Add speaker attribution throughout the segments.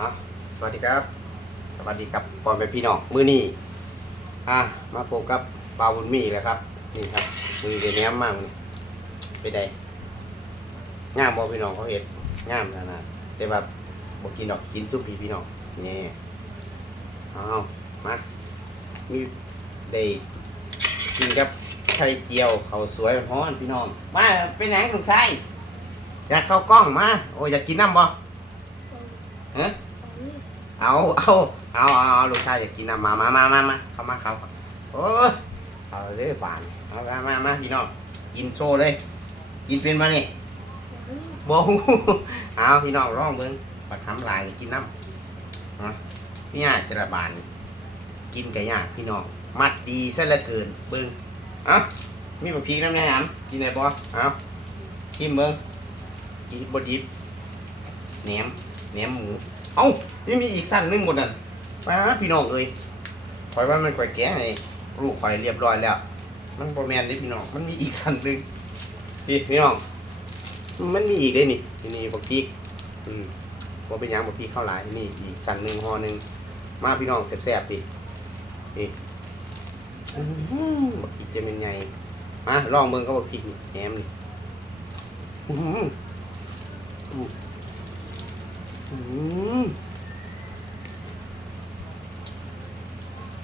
Speaker 1: ฮะสวัสดีครับสวัสดีครับพ่อแม่พี่น้องมือนี้อะมาพบกับปลาบุญมีแล้วครับ นี่ครับมือเดแนมมากมื้อนี้เป็นไงามบ่พี่น้องเขาเห็ดงามนะนะแต่แบบบ่กินดอกกินซุปพี่พี่น้องนี่เอามามีได้กินกับไข่เจียวเขาสวยฮ้อนพี่น้องมาเป็นไหนลูกชายอยากเข้ากล้องมาโอ้ยอยากกินน้ำบ่ฮะ เอาเอาเอาเอาลูกชายอยากกินน้ำมามามามามาเข้ามาเขาโอ้ยเอาเลยป่านเอามามามาพี่น้องกินโซ่เลย กินเป็นมาเนี่ยบงเอาพี่น้องร้องเบิ้งปลาคำลายกินน้ำนะพี่ยากจะระบาดกินไก่ยากพี่น้องมัดดีซะเหลือเกินเบิ้งเอะมีบะพริกน้ำแหามกินไหนบ่เอาชิมเบิ้งกินบดิบแหนมแหนมหมู เอ้านี่มีอีกสั้นหนึงหมดนั่นมาพี่น้องเอ้ยคอยว่ามันคอยแก้ไงลูกคอยเรียบร้อยแล้ว มันบอแมนเด้พี่น้อง มันมีอีกสั้นหนึงพี่พี่น้อง มันมีอีกได้นี่นี่นี่บักพริกอืมว่าเป็นหยังบักพริกเข้าหลายนี่อีกสั้นหนึ่งห่อหนึ่งมาพี่น้องแซ่บๆดินี่อื้อหือบักพริกจะเป็นไงมาลองเบิ่งก็บักพริกนี่แหนมนี่อื้อหืออื้อหือ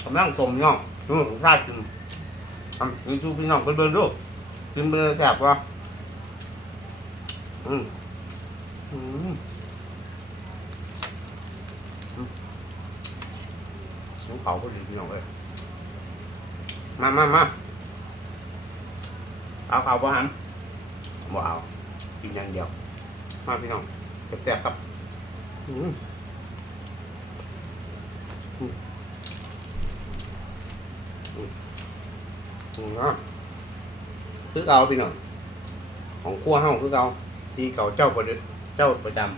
Speaker 1: กำลังสมย่องดูผมชาติกินทำกินชูพี่น้องเบิ่งๆดูกินเบอร์แซ่บวะอืมอืมอืมหิวเขาพอดีพี่น้องเลยมามามาเอาเขาบ่ฮันบ่เอากินอย่างเดียว มาพี่น้องแซ่บๆครับอืม เนาะคือเกาพี่น้องของขั้วเฮาคือเกาที่เก่าเจ้าประเจ้าประจำ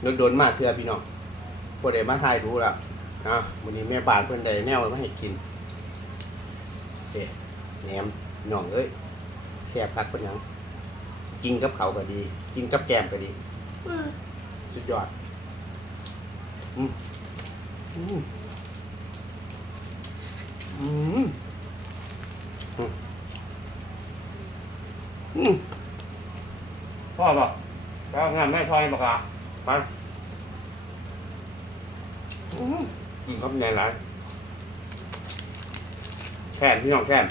Speaker 1: โดนโดนๆมากเทื่อพี่น้องพอได้มาทายดูแล้วนะวันนี้แม่บานเพิ่อนได้แนวมาให้กินเด็แหนมพี่น้องเอ้ยแซ่บคักเป็นยังกินกับเขาก็ดี กินกับแกมก็ดีสุดยอด อืมอืม อืมอืมอืมพ่อบอกแล้วงานไม่พอบอกอะไปอืมกินครับแน่หลายแค่นพี่น้องแค่น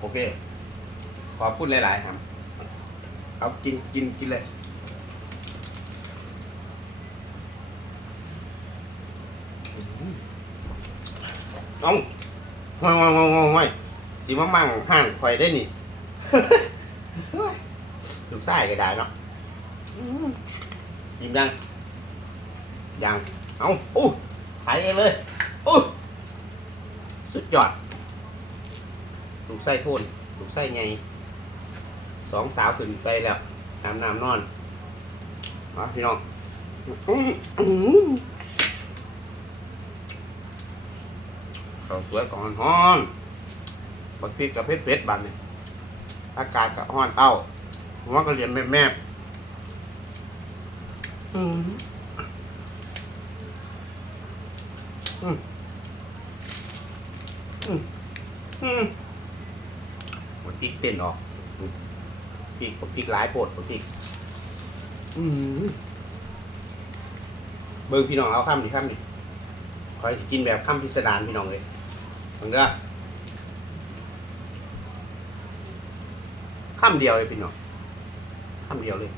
Speaker 1: โอเค ขอพูดหลาย ๆ ครับ เอากินกินกินเลย เอาห่วยห่วยห่วยห่วยห่วยสิมามั่งห่านคอยได้นี่ ลูกไส้ก็ได้เนาะยิ้มยังยังเอาอู้ถ่ายกันเลยอู้สุดยอด ลูกไส้โทนลูกไส้ไงสองสาวขึ้นไปแล้วน้ำน้ำนอนมาพี่น้องอื้ออื้อ ข้าวสวยก่อนฮ้อนบักพริกกับเผ็ดเผ็ดบันเนี่ยอากาศกับฮ้อนเอ้าหัวก็เรียนแม่แม่อืมอืมอืมอืมบักพริกเต้นออกอืมพริกบักพริกหลายโพดบักพริกอืมเบิ่งพี่น้องเอาข้ามดิข้ามดิคอยกินแบบข้ามพิสดารพี่น้องเลย มึงเด้อคำเดียวเลยพี่น้องคำเดียวเลย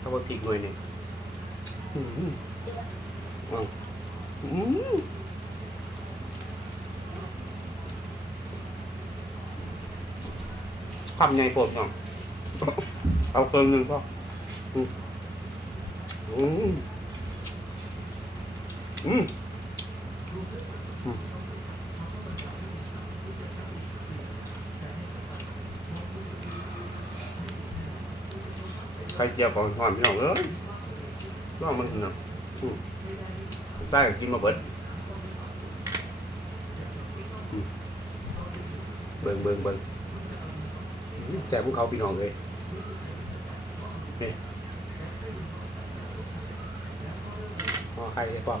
Speaker 1: ถ้าว่าติกหน่วยหนึ่งอืมอืมอืมคำใหญ่โปรดน้องเอาเกินหนึ่งพ่ออืมอืม อืมไข่เจียวของหอมพี่น้องเอ้ยลองมันเถอะนะใส่กินมาเบิดเบิ่งเบิ่งเบิ่งแจ่มของเขาพี่น้องเลยนี่ห่อไข่ใส่ป้อม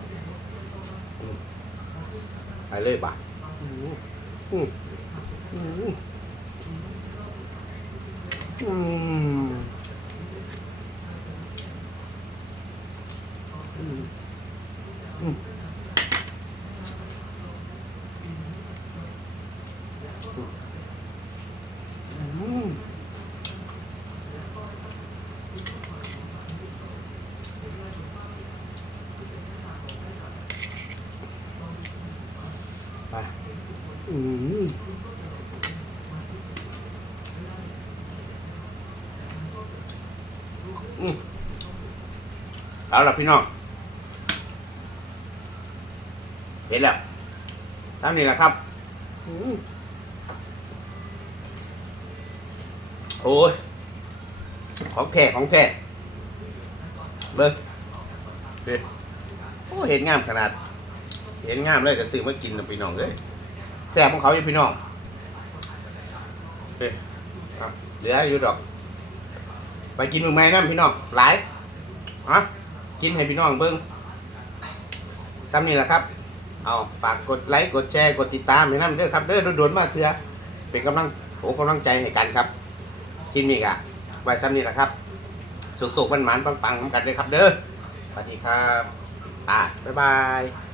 Speaker 1: อืมไปเลยบ่าอืมอืมอืมอืมอืมอืม อืมไป อืมอืมเอาล่ะพี่น้องเห็นแล้วทำนี่แหละครับอืมโอ้ย ของแท้ของแท้เบิ้งเฮ้ยโอ้เห็นงามขนาด เห็นงามเลยก็ซื้อมากินนะพี่น้องเอ้ย แซ่บของเขาอยู่พี่น้องเฮ้ยเอาเหลืออยู่ดอก ไปกินมือไม้น้ำพี่น้องหลายอะกินให้พี่น้องเบิ้งซ้ำนี่แหละครับ เอาฝากกดไลค์กดแชร์กดติดตามให้น้ำเด้อครับเด้อโดนๆมาเถื่อเป็นกำลังโอ้กำลังใจให้กันครับกินมีกอะไว้ซ้ำนี่แหละครับสุกๆมันหมันปังๆเหมือนกันเลยครับ เด้อสวัสดีครับอ่าบ๊ายบาย